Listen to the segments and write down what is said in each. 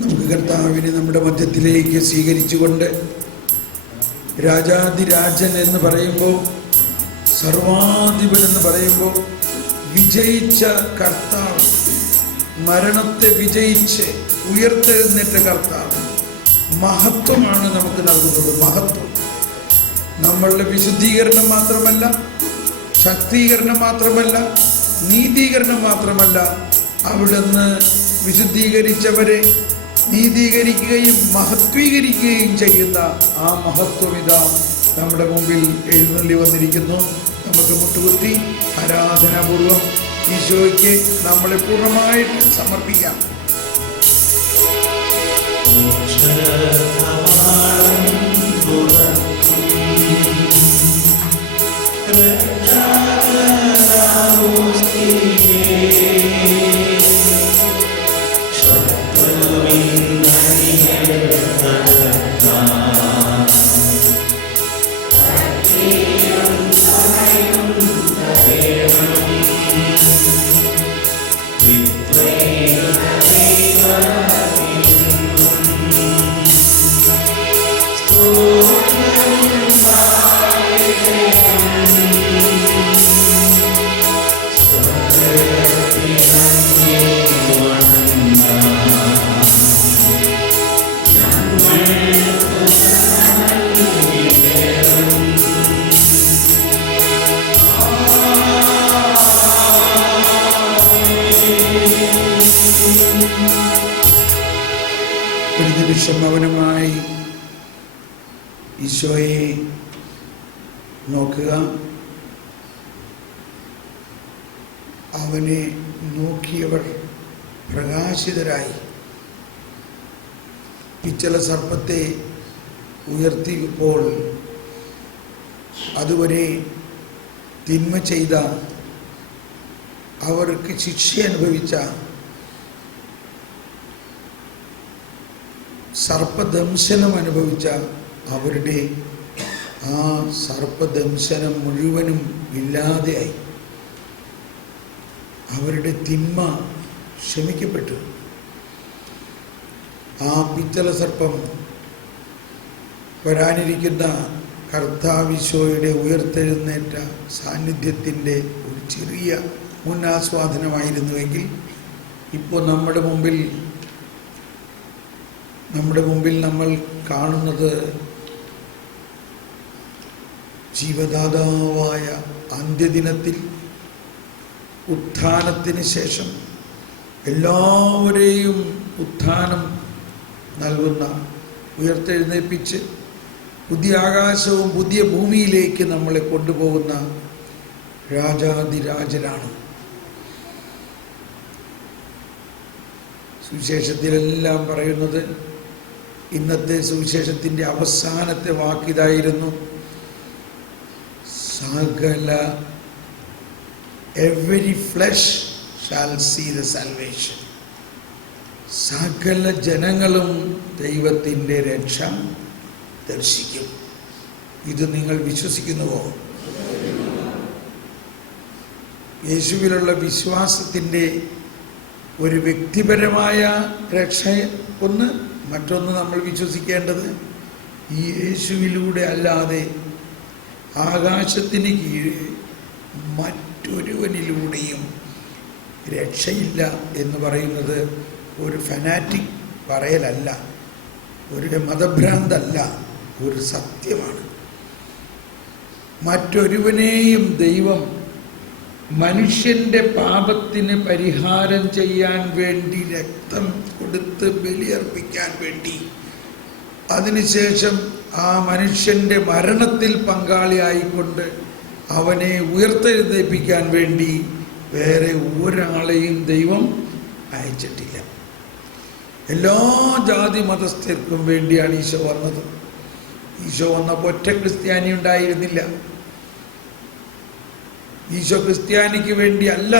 നമുക്ക് കർത്താവിനെ നമ്മുടെ മധ്യത്തിലേക്ക് സ്വീകരിച്ചുകൊണ്ട് രാജാതിരാജൻ എന്ന് പറയുമ്പോൾ, സർവാധിപൻ എന്ന് പറയുമ്പോൾ, വിജയിച്ച കർത്താവ്, മരണത്തെ വിജയിച്ച് ഉയർത്തെഴുന്നേറ്റ കർത്താവ്, മഹത്വമാണ് നമുക്ക് നൽകുന്നത്. മഹത്വം നമ്മളുടെ വിശുദ്ധീകരണം മാത്രമല്ല, ശക്തീകരണം മാത്രമല്ല, നീതീകരണം മാത്രമല്ല, അവിടുന്ന് വിശുദ്ധീകരിച്ചവരെ നീതീകരിക്കുകയും മഹത്വീകരിക്കുകയും ചെയ്യുന്ന ആ മഹത്വമിത നമ്മുടെ മുമ്പിൽ എഴുന്നള്ളി വന്നിരിക്കുന്നു. നമുക്ക് മുട്ടുകുത്തി ആരാധനാപൂർവം ഈശോയ്ക്ക് നമ്മളെ പൂർണ്ണമായിട്ട് സമർപ്പിക്കാം. ഒരു നിമിഷം മൗനമായി ഈശോയെ നോക്കുക. അവനെ നോക്കിയവർ പ്രകാശിതരായി. പിച്ചള സർപ്പത്തെ ഉയർത്തിയപ്പോൾ അതുവരെ തിന്മ ചെയ്ത, അവർക്ക് ശിക്ഷ അനുഭവിച്ച, സർപ്പദംശനം അനുഭവിച്ച അവരുടെ ആ സർപ്പദംശനം മുഴുവനും ഇല്ലാതെയായി. അവരുടെ തിന്മ ക്ഷമിക്കപ്പെട്ടു. ആ പിച്ചള സർപ്പം വരാനിരിക്കുന്ന കർത്താവിശോയുടെ ഉയർത്തെഴുന്നേറ്റ സാന്നിധ്യത്തിൻ്റെ ഒരു ചെറിയ മുന്നാസ്വാദനമായിരുന്നുവെങ്കിൽ, ഇപ്പോൾ നമ്മുടെ മുമ്പിൽ നമ്മൾ കാണുന്നത് ജീവദാതാവായ അന്ത്യദിനത്തിൽ ഉത്ഥാനത്തിന് ശേഷം എല്ലാവരെയും ഉത്ഥാനം നൽകുന്ന, ഉയർത്തെഴുന്നേൽപ്പിച്ച് പുതിയ ആകാശവും പുതിയ ഭൂമിയിലേക്ക് നമ്മളെ കൊണ്ടുപോകുന്ന രാജാതിരാജനാണ്. സുവിശേഷത്തിലെല്ലാം പറയുന്നത്, ഇന്നത്തെ സുവിശേഷത്തിൻ്റെ അവസാനത്തെ വാക്കിതായിരുന്നു, സകല every flesh shall see the salvation. സകല ജനങ്ങളും ദൈവത്തിൻ്റെ രക്ഷ ദർശിക്കും. ഇത് നിങ്ങൾ വിശ്വസിക്കുന്നുവോ? യേശുവിലുള്ള വിശ്വാസത്തിൻ്റെ ഒരു വ്യക്തിപരമായ രക്ഷ ഒന്ന്, മറ്റൊന്ന് നമ്മൾ വിശ്വസിക്കേണ്ടത് ഈ യേശുവിലൂടെ അല്ലാതെ ആകാശത്തിന് കീഴെ മറ്റൊരുവനിലൂടെയും രക്ഷയില്ല എന്ന് പറയുന്നത് ഒരു ഫനാറ്റിക് പറയലല്ല, ഒരു മതഭ്രാന്തല്ല, ഒരു സത്യമാണ്. മറ്റൊരുവനെയും ദൈവം മനുഷ്യൻ്റെ പാപത്തിന് പരിഹാരം ചെയ്യാൻ വേണ്ടി രക്തം കൊടുത്ത് ബലിയർപ്പിക്കാൻ വേണ്ടി, അതിനുശേഷം ആ മനുഷ്യൻ്റെ മരണത്തിൽ പങ്കാളിയായിക്കൊണ്ട് അവനെ ഉയർത്തെഴുന്നേൽപ്പിക്കാൻ വേണ്ടി വേറെ ഒരാളെയും ദൈവം അയച്ചിട്ടില്ല. എല്ലാ ജാതി മതസ്ഥർക്കും വേണ്ടിയാണ് ഈശോ വന്നത്. ഈശോ വന്നപ്പോൾ ഒറ്റ ക്രിസ്ത്യാനി ഉണ്ടായിരുന്നില്ല. ഈശോ ക്രിസ്ത്യാനിക്ക് വേണ്ടി അല്ല,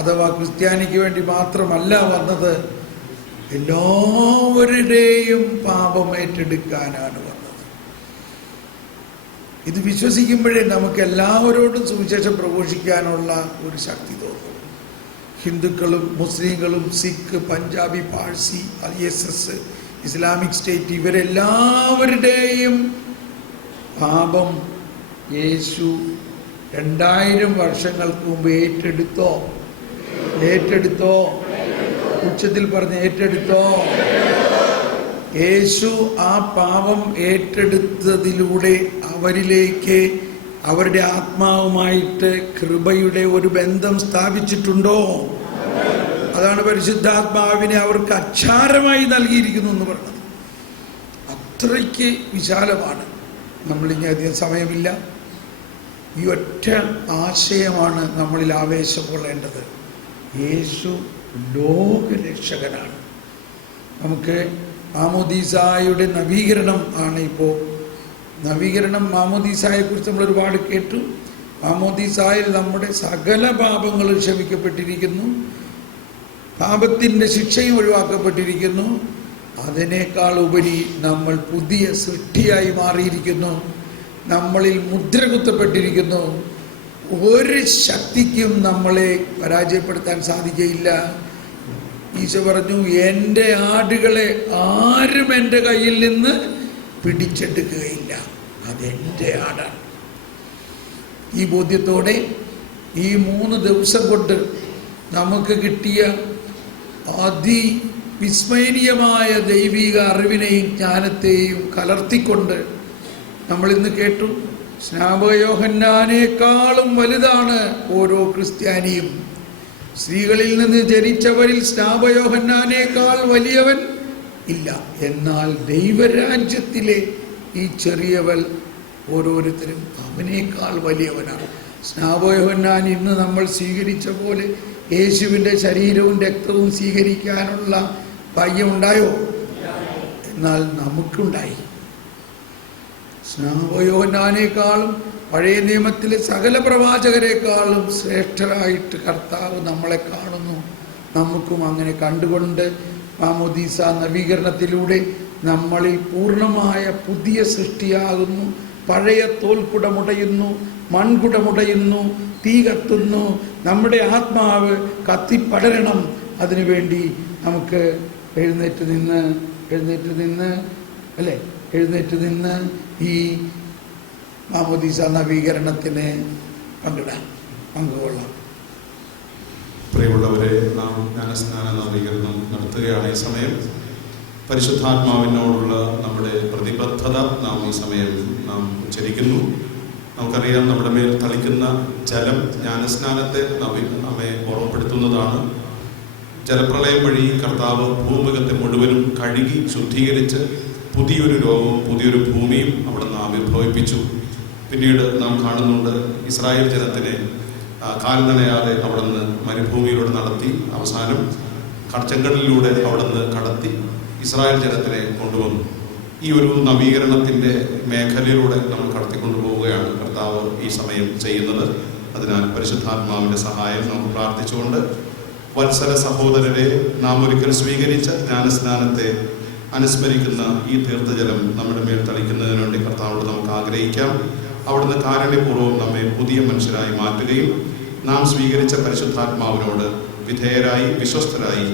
അഥവാ ക്രിസ്ത്യാനിക്ക് വേണ്ടി മാത്രമല്ല വന്നത്, എല്ലാവരുടെയും പാപം ഏറ്റെടുക്കാനാണ് വന്നത്. ഇത് വിശ്വസിക്കുമ്പോഴേ നമുക്ക് എല്ലാവരോടും സുവിശേഷം പ്രഘോഷിക്കാനുള്ള ഒരു ശക്തി തോന്നും. ഹിന്ദുക്കളും മുസ്ലിങ്ങളും Sikh, Punjabi, Parsi, ISS, Islamic State, ഇവരെല്ലാവരുടെയും പാപം യേശു 2000 വർഷങ്ങൾക്ക് മുമ്പ് ഏറ്റെടുത്തോ? ഉച്ചത്തിൽ പറഞ്ഞ് ഏറ്റെടുത്തോ? യേശു ആ പാപം ഏറ്റെടുത്തതിലൂടെ അവരിലേക്ക് അവരുടെ ആത്മാവുമായിട്ട് കൃപയുടെ ഒരു ബന്ധം സ്ഥാപിച്ചിട്ടുണ്ടോ? അതാണ് പരിശുദ്ധാത്മാവിനെ അവർക്ക് അച്ചാരമായി നൽകിയിരിക്കുന്നു എന്ന് പറഞ്ഞത്. അത്രയ്ക്ക് വിശാലമാണ്. നമ്മളിനി അധികം സമയമില്ല. ഈ ഒറ്റ ആശയമാണ് നമ്മളിൽ ആവേശം കൊള്ളേണ്ടത്. യേശു ലോകരക്ഷകനാണ്. നമുക്ക് മാമോദീസായുടെ നവീകരണം ആണ് ഇപ്പോൾ. നവീകരണം, മാമോദീസായെക്കുറിച്ച് നമ്മൾ ഒരുപാട് കേട്ടു. മാമോദീസായിൽ നമ്മുടെ സകല പാപങ്ങളും ക്ഷമിക്കപ്പെട്ടിരിക്കുന്നു, പാപത്തിൻ്റെ ശിക്ഷയും ഒഴിവാക്കപ്പെട്ടിരിക്കുന്നു. അതിനേക്കാൾ ഉപരി നമ്മൾ പുതിയ സൃഷ്ടിയായി മാറിയിരിക്കുന്നു. നമ്മളിൽ മുദ്ര കുത്തപ്പെട്ടിരിക്കുന്നു. ഒരു ശക്തിക്കും നമ്മളെ പരാജയപ്പെടുത്താൻ സാധിക്കുകയില്ല. ഈശോ പറഞ്ഞു, എൻ്റെ ആടുകളെ ആരും എൻ്റെ കയ്യിൽ നിന്ന് പിടിച്ചെടുക്കുകയില്ല, അതെൻ്റെ ആടാണ്. ഈ ബോധ്യത്തോടെ ഈ 3 ദിവസം കൊണ്ട് നമുക്ക് കിട്ടിയ അതിവിസ്മരണീയമായ ദൈവിക അറിവിനെയും ജ്ഞാനത്തെയും കലർത്തിക്കൊണ്ട് നമ്മളിന്ന് കേട്ടു, സ്നാപകയോഹന്നാനേക്കാളും വലുതാണ് ഓരോ ക്രിസ്ത്യാനിയും. സ്ത്രീകളിൽ നിന്ന് ജനിച്ചവരിൽ സ്നാപകയോഹന്നാനേക്കാൾ വലിയവൻ ഇല്ല. എന്നാൽ ദൈവരാജ്യത്തിലെ ഈ ചെറിയവൻ ഓരോരുത്തരും അവനേക്കാൾ വലിയവനാണ്. സ്നാപകയോഹന്നാൻ ഇന്ന് നമ്മൾ സ്വീകരിച്ച പോലെ യേശുവിൻ്റെ ശരീരവും രക്തവും സ്വീകരിക്കാനുള്ള ഭാഗ്യമുണ്ടായോ? എന്നാൽ നമുക്കുണ്ടായി. സ്നാപകയോഹന്നാനേക്കാളും പഴയ നിയമത്തിലെ സകല പ്രവാചകരെക്കാളും ശ്രേഷ്ഠരായിട്ട് കർത്താവ് നമ്മളെ കാണുന്നു. നമുക്കും അങ്ങനെ കണ്ടുകൊണ്ട് മാമോദീസ നവീകരണത്തിലൂടെ നമ്മളിൽ പൂർണ്ണമായ പുതിയ സൃഷ്ടിയാകുന്നു. പഴയ തോൽക്കുടമുടയുന്നു, മൺകുടമുടയുന്നു, തീ കത്തുന്നു. നമ്മുടെ ആത്മാവ് കത്തിപ്പടരണം. അതിനുവേണ്ടി നമുക്ക് എഴുന്നേറ്റ് നിന്ന് ഈ മാമോദീസ നവീകരണത്തിന് പങ്കുകൊള്ളാം. പ്രിയമുള്ളവരെ, നാം ജ്ഞാനസ്നാന നവീകരണം നടത്തുകയാണ്. ഈ സമയം പരിശുദ്ധാത്മാവിനോടുള്ള നമ്മുടെ പ്രതിബദ്ധത നാം ഈ സമയം നാം ഉച്ചരിക്കുന്നു. നമുക്കറിയാം, നമ്മുടെ മേൽ തളിക്കുന്ന ജലം ജ്ഞാനസ്നാനത്തെ നമ്മെ ഓർമ്മപ്പെടുത്തുന്നതാണ്. ജലപ്രളയം വഴി കർത്താവ് ഭൂമുഖത്തെ മുഴുവനും കഴുകി ശുദ്ധീകരിച്ച് പുതിയൊരു ലോകവും പുതിയൊരു ഭൂമിയും അവിടെ നിന്ന് ആവിർഭവിപ്പിച്ചു. പിന്നീട് നാം കാണുന്നുണ്ട്, ഇസ്രായേൽ ജനത്തിനെ കാൽ നനയാതെ അവിടെ നിന്ന് മരുഭൂമിയിലൂടെ നടത്തി അവസാനം ചെങ്കടലിലൂടെ അവിടെ നിന്ന് കടത്തി ഇസ്രായേൽ ജനത്തിനെ കൊണ്ടുവന്നു. ഈ ഒരു നവീകരണത്തിൻ്റെ മേഖലയിലൂടെ നമ്മൾ കടത്തിക്കൊണ്ടുപോവുകയാണ് കർത്താവ് ഈ സമയം ചെയ്യുന്നത്. അതിനാൽ പരിശുദ്ധാത്മാവിൻ്റെ സഹായം നമുക്ക് പ്രാർത്ഥിച്ചുകൊണ്ട്, വത്സല സഹോദരരെ, നാം ഒരിക്കൽ സ്വീകരിച്ച ജ്ഞാനസ്നാനത്തെ അനുസ്മരിക്കുന്ന ഈ തീർത്ഥജലം നമ്മുടെ മേൽ തളിക്കുന്നതിന് വേണ്ടി കർത്താവോട് നമുക്ക് ആഗ്രഹിക്കാം. അവിടുന്ന് കാരുണ്യപൂർവ്വം നമ്മെ പുതിയ മനുഷ്യരായി മാറ്റുകയും നാം സ്വീകരിച്ച പരിശുദ്ധാത്മാവിനോട് വിധേയരായി വിശ്വസ്തരായി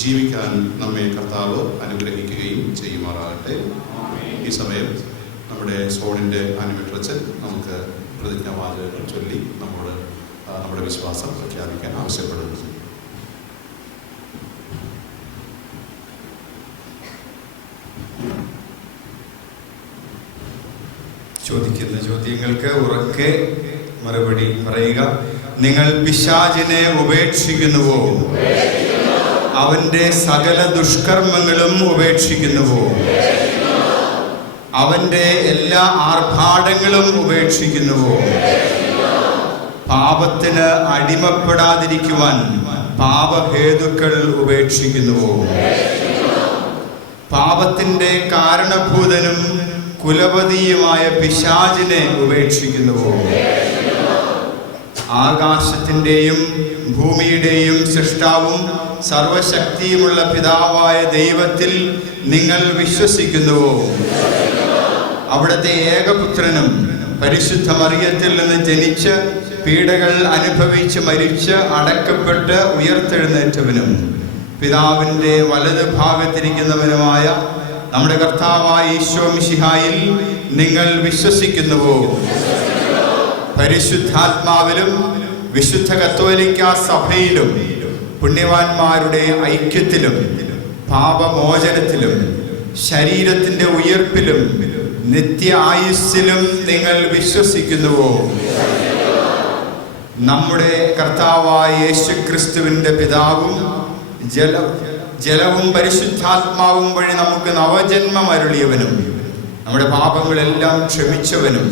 ജീവിക്കാൻ നമ്മെ കർത്താവ് അനുഗ്രഹിക്കുകയും ചെയ്യുമാറാകട്ടെ. ഈ സമയം നമ്മുടെ സോണിൻ്റെ ആനിമേറ്റർ നമുക്ക് പ്രതിജ്ഞാവാചകങ്ങൾ ചൊല്ലി നമ്മുടെ വിശ്വാസം പ്രഖ്യാപിക്കാൻ ആവശ്യപ്പെടുന്നു. ചോദിക്കുന്ന ചോദ്യങ്ങൾക്ക് ഉറക്കെ മറുപടി പറയുക. നിങ്ങൾ പിശാചിനെ ഉപേക്ഷിക്കുന്നുവോ? അവന്റെ സകല ദുഷ്കർമ്മങ്ങളും ഉപേക്ഷിക്കുന്നുവോ? അവന്റെ എല്ലാ ആർഭാടങ്ങളും ഉപേക്ഷിക്കുന്നുവോ? പാപത്തിന് അടിമപ്പെടാതിരിക്കുവാൻ പാപഹേതുക്കൾ ഉപേക്ഷിക്കുന്നുവോ? പാപത്തിന്റെ കാരണഭൂതനും കുലപതിയുമായ പിശാചിനെ ഉപേക്ഷിക്കുന്നുവോ? ആകാശത്തിൻ്റെയും ഭൂമിയുടെയും സൃഷ്ടാവും സർവശക്തിയുമുള്ള പിതാവായ ദൈവത്തിൽ നിങ്ങൾ വിശ്വസിക്കുന്നുവോ? അവിടുത്തെ ഏകപുത്രനും പരിശുദ്ധ മറിയത്തിൽ നിന്ന് ജനിച്ച് പീഡകൾ അനുഭവിച്ച് മരിച്ച് അടക്കപ്പെട്ട് ഉയർത്തെഴുന്നേറ്റവനും പിതാവിൻ്റെ വലത് ഭാഗത്തിരിക്കുന്നവനുമായ നമ്മുടെ കർത്താവായ ഈശോ മിശിഹായിൽ നിങ്ങൾ വിശ്വസിക്കുന്നുവോ? പരിശുദ്ധാത്മാവിലും വിശുദ്ധ കത്തോലിക്ക സഭയിലും പുണ്യവാന്മാരുടെ ഐക്യത്തിലും പാപമോചനത്തിലും ശരീരത്തിൻ്റെ ഉയർപ്പിലും നിത്യ ആയുസ്സിലും നിങ്ങൾ വിശ്വസിക്കുന്നുവോ? നമ്മുടെ കർത്താവായ യേശുക്രിസ്തുവിൻ്റെ പിതാവും ജലവും പരിശുദ്ധാത്മാവും വഴി നമുക്ക് നവജന്മം അരുളിയവനും നമ്മുടെ പാപങ്ങളെല്ലാം ക്ഷമിച്ചവനും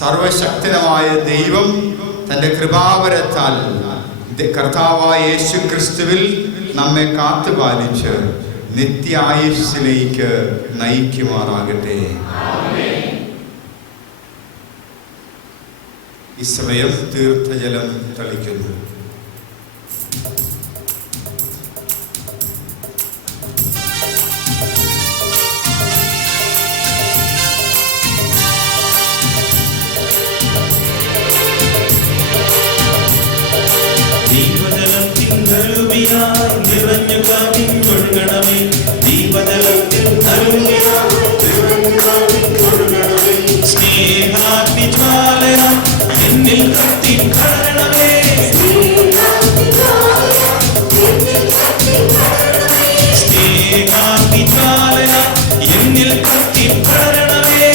സർവശക്തനുമായ ദൈവം തൻ്റെ കൃപാവരത്താൽ കർത്താവായ യേശുക്രിസ്തുവിൽ നമ്മെ കാത്തുപാലിച്ച് നിത്യായുസ്സിലേക്ക് നയിക്കുമാറാകട്ടെ. ഈ സമയം തീർത്ഥജലം തളിക്കുന്നു. നിറഞ്ഞു കവിഞ്ഞൊഴുകണമേ, ദീപതലത്തിൽ സ്നേഹാഗ്നിജ്വാലയ എന്നിൽ കത്തി പടരണമേ, സ്നേഹാഗ്നിജ്വാലയ എന്നിൽ കത്തി പടരണമേ,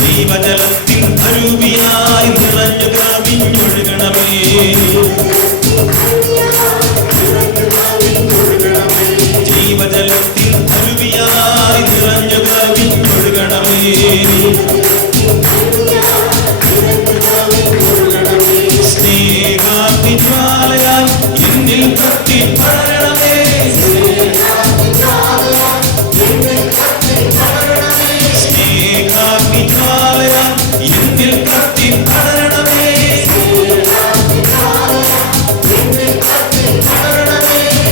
ജീവജലത്തിൽ അരൂപിയായി നിറഞ്ഞു കവിഞ്ഞൊഴുകണമേ, ജീവജലത്തിൽ അരുവിയായി നിറഞ്ഞു കവിഞ്ഞൊഴുകണമേ, സ്നേഹാഗ്നിജ്വാലയാൽ എന്നിൽ കത്തി പടരണമേ, സ്നേഹാഗ്നിജ്വാലയാൽ എന്നിൽ കത്തി പടരണമേ,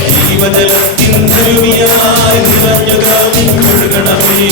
ജീവജലത്തിൻ അരുവിയായി നിറഞ്ഞു കവിഞ്ഞൊഴുകണമേ,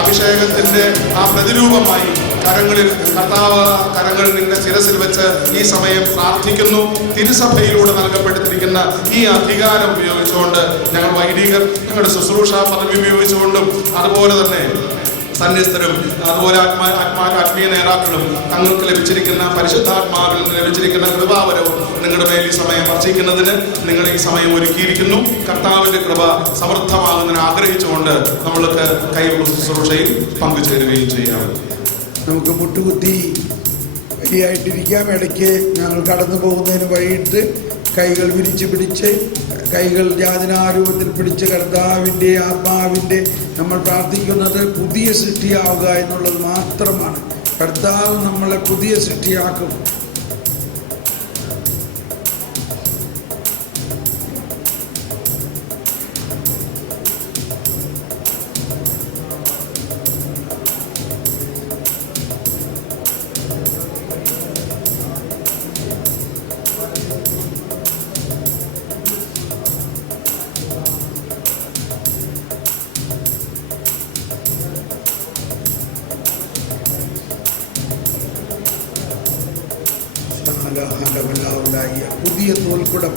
അഭിഷേകത്തിന്റെ ആ പ്രതിരൂപമായി കരങ്ങൾ നിങ്ങളുടെ ശിരസിൽ വെച്ച് ഈ സമയം പ്രാർത്ഥിക്കുന്നു. തിരുസഭയിലൂടെ നൽകപ്പെട്ടിരിക്കുന്ന ഈ അധികാരം ഉപയോഗിച്ചുകൊണ്ട് ഞങ്ങൾ വൈദികർ ഞങ്ങളുടെ ശുശ്രൂഷ പദവി ഉപയോഗിച്ചുകൊണ്ടും അതുപോലെ തന്നെ സന്യസ്തരും അതുപോലെ ആത്മീയ നേതാക്കളും തങ്ങൾക്ക് ലഭിച്ചിരിക്കുന്ന പരിശുദ്ധാത്മാവിൽ നിന്ന് ലഭിച്ചിരിക്കുന്ന കൃപാവരവും നിങ്ങളുടെ മേൽ ഈ സമയം വർഷിക്കുന്നതിന് നിങ്ങൾ ഈ സമയം ഒരുക്കിയിരിക്കുന്നു. കർത്താവിന്റെ കൃപ സമൃദ്ധമാകുന്നതിന് ആഗ്രഹിച്ചുകൊണ്ട് നമ്മൾക്ക് കൈവ ശുശ്രൂഷയിൽ പങ്കുചേരുകയും ചെയ്യാം. നമുക്ക് മുട്ടുകുത്തി വരിയായിട്ടിരിക്കാം. ഇടയ്ക്ക് ഞങ്ങൾ കടന്നു പോകുന്നതിന് വഴിയിട്ട് കൈകൾ വിരിച്ച് പിടിച്ച്, കൈകൾ യാതനാരൂപത്തിൽ പിടിച്ച് കർത്താവിൻ്റെ ആത്മാവിൻ്റെ നമ്മൾ പ്രാർത്ഥിക്കുന്നത് പുതിയ സൃഷ്ടിയാവുക എന്നുള്ളത് മാത്രമാണ്. കർത്താവ് നമ്മളെ പുതിയ സൃഷ്ടിയാക്കും. പുതിയ തോൽക്കുടം,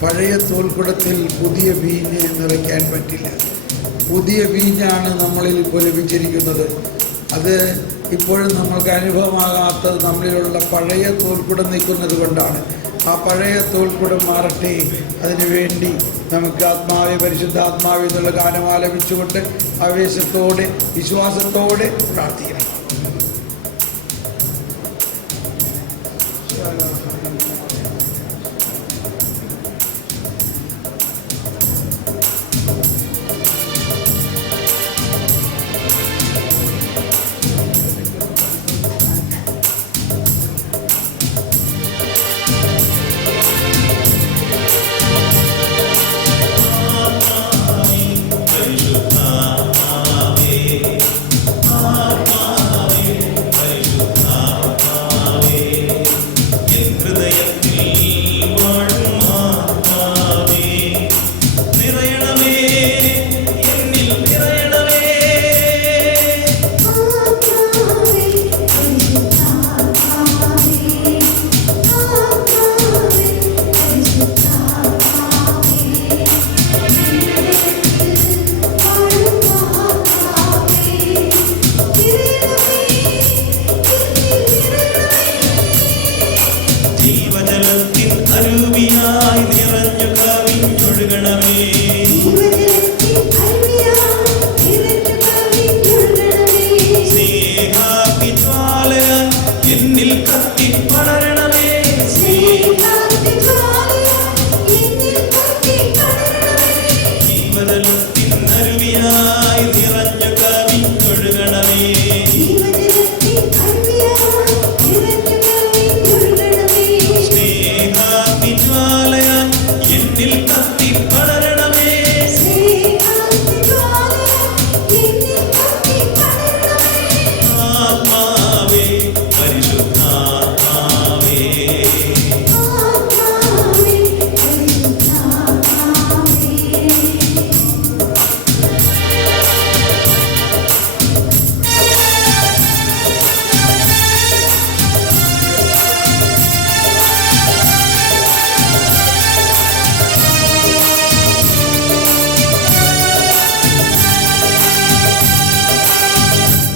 പഴയ തോൽക്കുടത്തിൽ പുതിയ വീഞ്ഞ് നിറയ്ക്കാൻ പറ്റില്ല. പുതിയ വീഞ്ഞാണ് നമ്മളിൽ ഇപ്പോൾ ലഭിച്ചിരിക്കുന്നത്. അത് ഇപ്പോഴും നമ്മൾക്ക് അനുഭവമാകാത്തത് നമ്മളിലുള്ള പഴയ തോൽക്കുടം നിൽക്കുന്നത് കൊണ്ടാണ്. ആ പഴയ തോൽക്കുടം മാറട്ടെ. അതിനുവേണ്ടി നമുക്ക് ആത്മാവെ പരിശുദ്ധാത്മാവെ എന്നുള്ള ഗാനം ആലപിച്ചുകൊണ്ട് ആവേശത്തോടെ വിശ്വാസത്തോടെ പ്രാർത്ഥിക്കണം.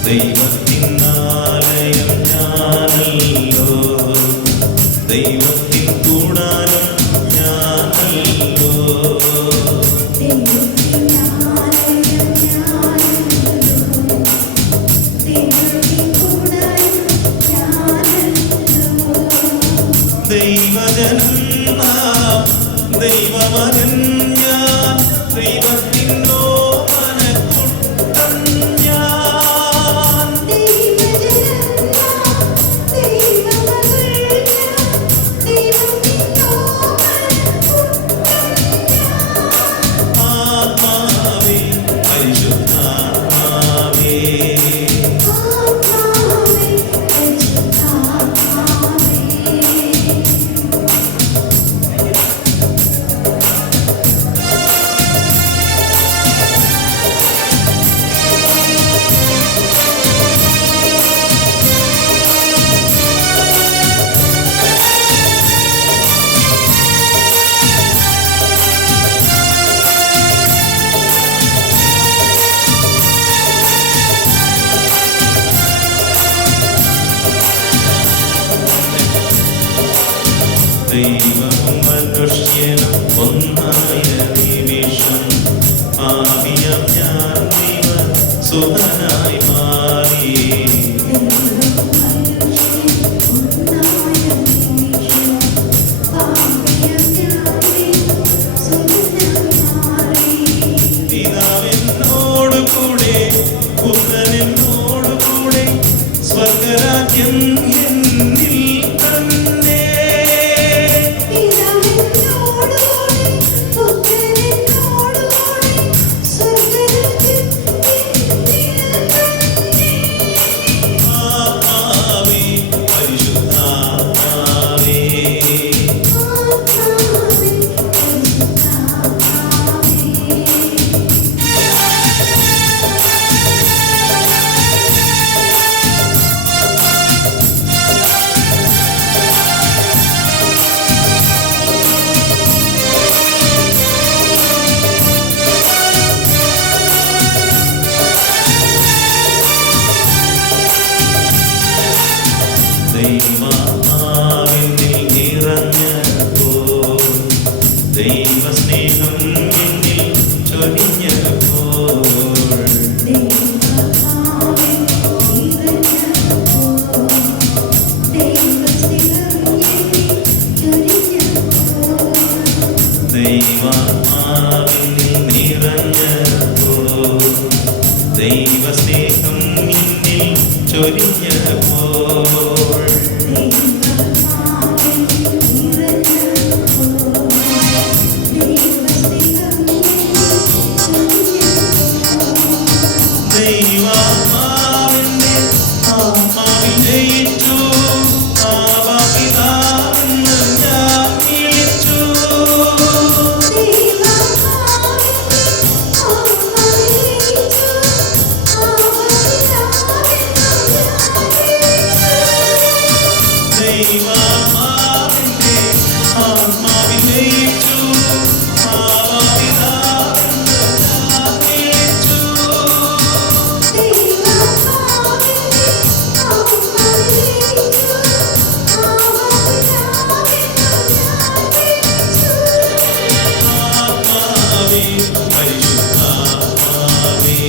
ദൈവത്തിനാലയം ഞാനല്ലോ, ദൈവത്തിൻ കൂടാരം ഞാനല്ലോ. ദൈവജനൻ നാം, ദൈവമകൻ ഞാൻ, ദൈവത്തിനോ ദൈവവും മനുഷ്യനും ഒന്നായ നിമിഷം ആവിയം ഞാൻ ദൈവ സുതനായി മാറി. ദൈവാത്മാവിനിൽ നിറഞ്ഞപ്പോൾ ദൈവസ്നേഹം നിന്നിൽ ചൊരിഞ്ഞപ്പോൾ ദൈവാത്മാവിന്റെ ആത്മാവിൽ ലയിച്ചു ആവാപിതാവെന്ന് ഞാൻ വിളിച്ചു. ദൈവാത്മാവിന്റെ ആത്മാവിൽ ലയിച്ചു ആവാപിതാവെന്ന് ഞാൻ വിളിച്ചു. ആത്മാവേ പരിശുദ്ധാത്മാവേ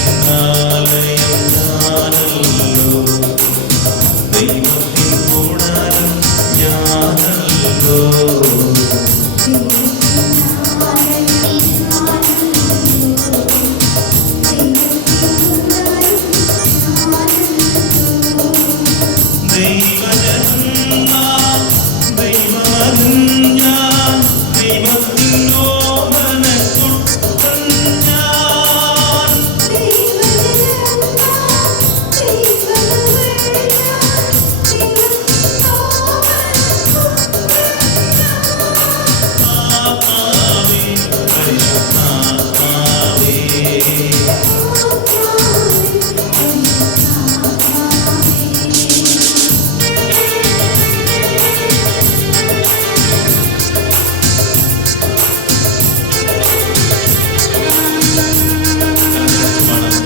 ദൈവത്തിനാലയം ഞാനല്ലോ ദൈവത്തിൻ ഗുണനം ഞാനല്ലോ ദൈവജനം നാം ദൈവമകൻ ഞാൻ ദൈവത്തിൻ ഓമനക്കുട്ടൻ ഞാൻ. ആത്മാവേ പരിശുദ്ധാത്മാവേ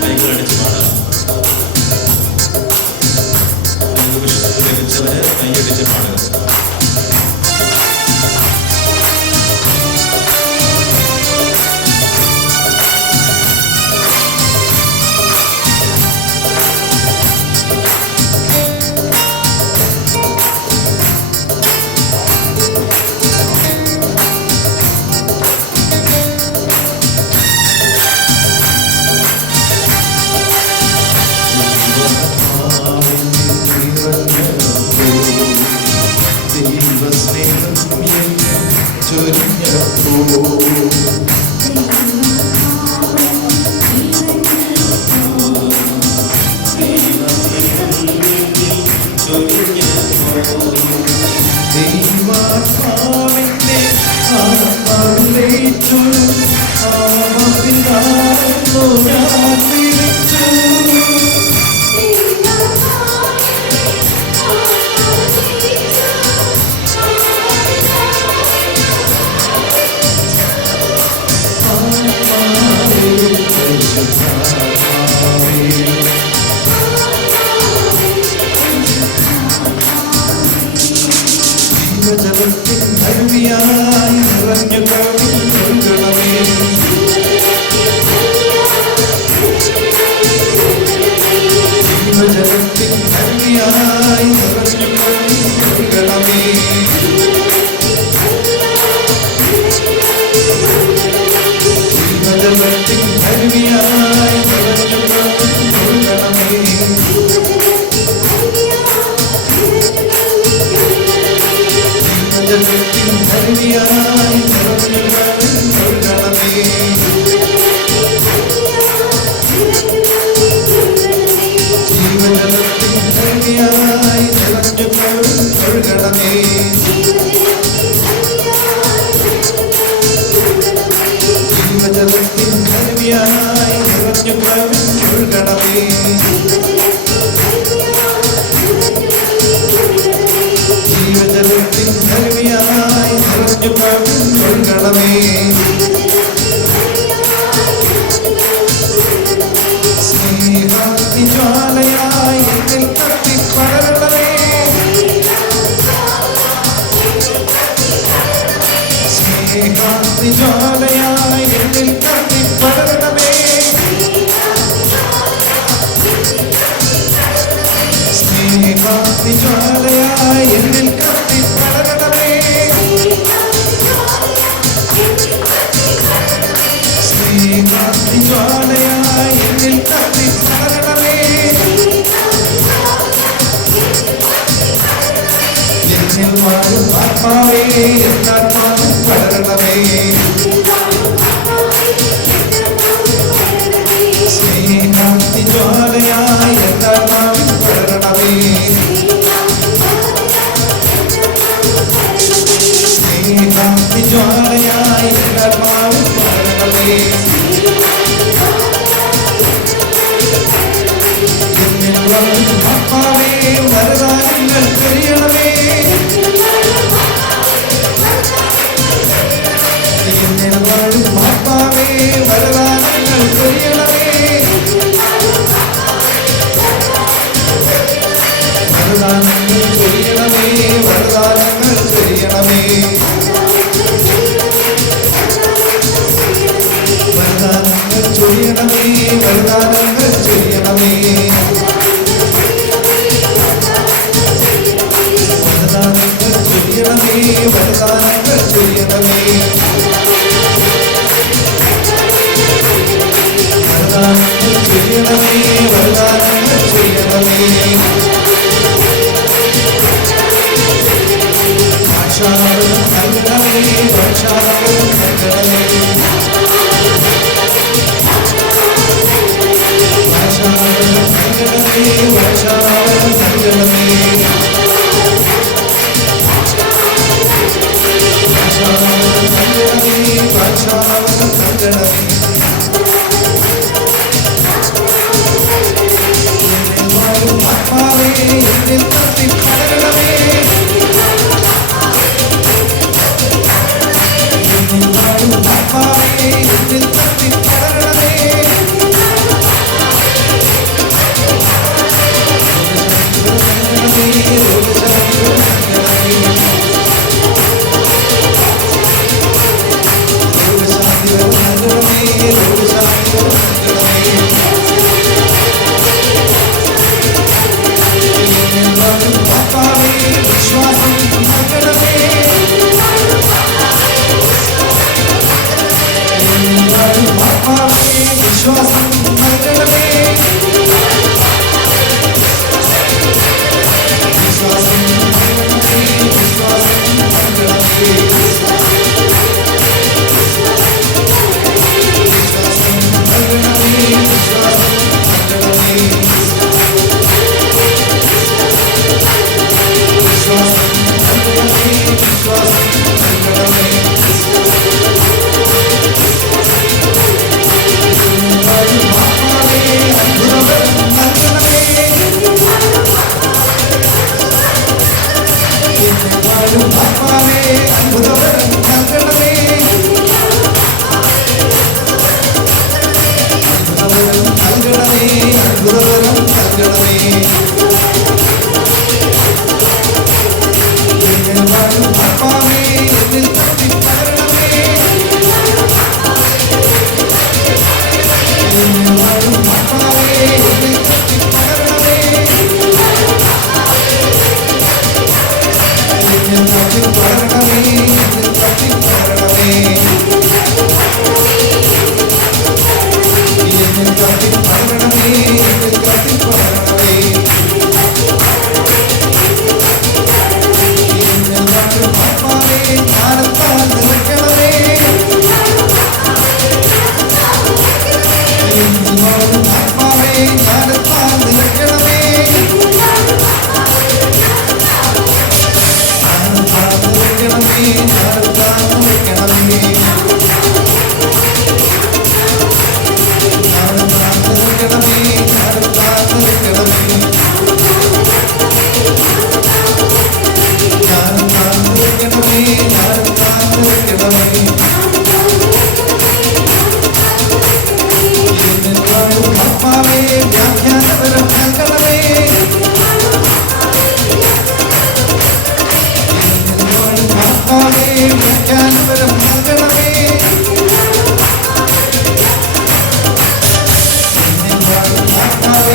കൈകളടിച്ച് പാടാം. വിശ്വസിച്ച് ലഭിച്ചവരെ കൈയടിച്ച് പാടുക. ദൈവസ്നേഹം എന്നിൽ ചൊരിഞ്ഞപ്പോൾ ദൈവാത്മാവിന്റെ ആത്മാവിൽ ലയിച്ചു ആവാപിതാവെന്നു ഞാൻ വിളിച്ചു. ആത്മാവേ പരിശുദ്ധാത്മാവേ ജീവജലത്തിൻ അരുവിയായി നിറഞ്ഞു കവിഞ്ഞൊഴുകണമേ. ജീവജലത്തിൻ അരുവിയായി നിറഞ്ഞു കവിഞ്ഞൊഴുകണമേ. ജീവജലത്തിൻ അരുവിയായി നിറഞ്ഞു കവിഞ്ഞൊഴുകണമേ. ജീവജലത്തിൻ അരുവിയായി നിറഞ്ഞു കവിഞ്ഞൊഴുകണമേ. ജീവജലത്തിൻ അരുവിയായി നിറഞ്ഞു കവിഞ്ഞൊഴുകണമേ. ജീവജലത്തിൻ അരുവിയായി നിറഞ്ഞു കവിഞ്ഞൊഴുകണമേ. ഒഴുകണമേ. സ്നേഹാഗ്നിജ്വാലയായി എന്നിൽ കത്തിപ്പടരണമേ. സ്നേഹാഗ്നിജ്വാലയായി എന്നിൽ കത്തിപ്പടരണമേ. സ്നേഹാഗ്നിജ്വാലയായി എന്നിൽ കത്തിപ്പടരണമേ. സ്നേഹാഗ്നിജ്വാലയായി എന്നിൽ കത്തിപ്പടരണമേ. എന്നിൽ വാഴും ആത്മാവേ എന്നാത്മാവിൽ പടരണമേ. സ്നേഹാഗ്നിജ്വാലയായി എന്നാത്മാവിൽ പടരണമേ. സ്നേഹാഗ്നിജ്വാലയായി എന്നാത്മാവിൽ പടരണമേ. എന്നിൽ വാഴും ആത്മാവേ വരദാനങ്ങൾ ചൊരിയണമേ. എന്നിൽ വാഴും ആത്മാവേ വരദാനങ്ങൾ ചൊരിയണമേ. വരദാനങ്ങൾ ചൊരിയണമേ. വരദാനങ്ങൾ ചൊരിയണമേ. വരദാനങ്ങൾ ചൊരിയണമേ. വരദാനങ്ങൾ ചൊരിയണമേ. വരദാനങ്ങൾ ചൊരിയണമേ. വരദാനങ്ങൾ ചൊരിയണമേ. വരദാനങ്ങൾ ചൊരിയണമേ. വരദാനങ്ങൾ ചൊരിയണമേ. ഭാഷാവരം നൽകണമേ. ഭാഷാവരം നൽകണമേ. ഭാഷാവരം നൽകണമേ. ഭാഷാവരം നൽകണമേ. ഭാഷാവരം നൽകണമേ. ഭാഷാവരം നൽകണമേ. എന്നിൽ വാഴും ആത്മാവേ എന്നിൽ കത്തിപ്പടരണമേ. എന്നിൽ വാഴും ആത്മാവേ എന്നിൽ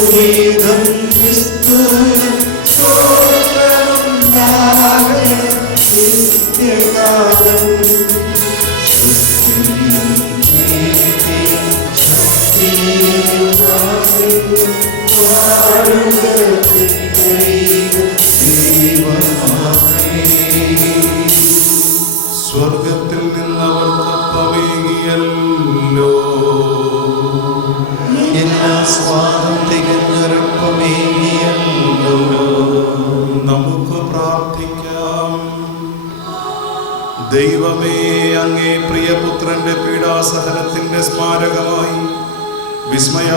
വേദം ക്രിസ്തുവിനും സ്തോത്രമുണ്ടാകട്ടെ. നിത്യകാലം സ്തുതിയും കീർത്തിയും ശക്തിയും വാഴുക ദൈവമേ. സ്വർഗത്തിൽ നിന്നവർ കപ്പമേകിയല്ലോ. എല്ലാ സ്വാദം തികഞ്ഞൊരപ്പമേകിയല്ലോ. നമുക്ക് പ്രാർത്ഥിക്കാം. ദൈവമേ, അങ്ങേ പ്രിയപുത്രന്റെ പീഡാസഹനത്തിന്റെ സ്മാരകമായി വിസ്മയ